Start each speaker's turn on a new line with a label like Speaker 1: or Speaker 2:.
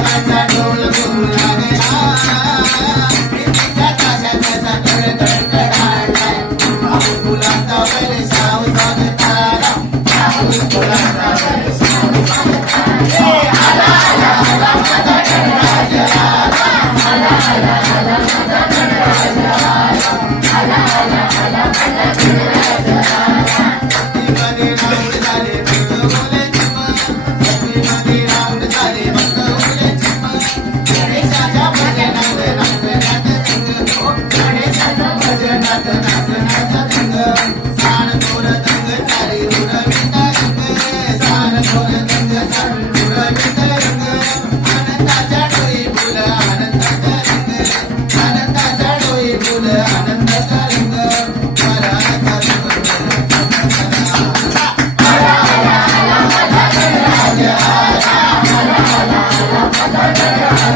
Speaker 1: I don't Thank you.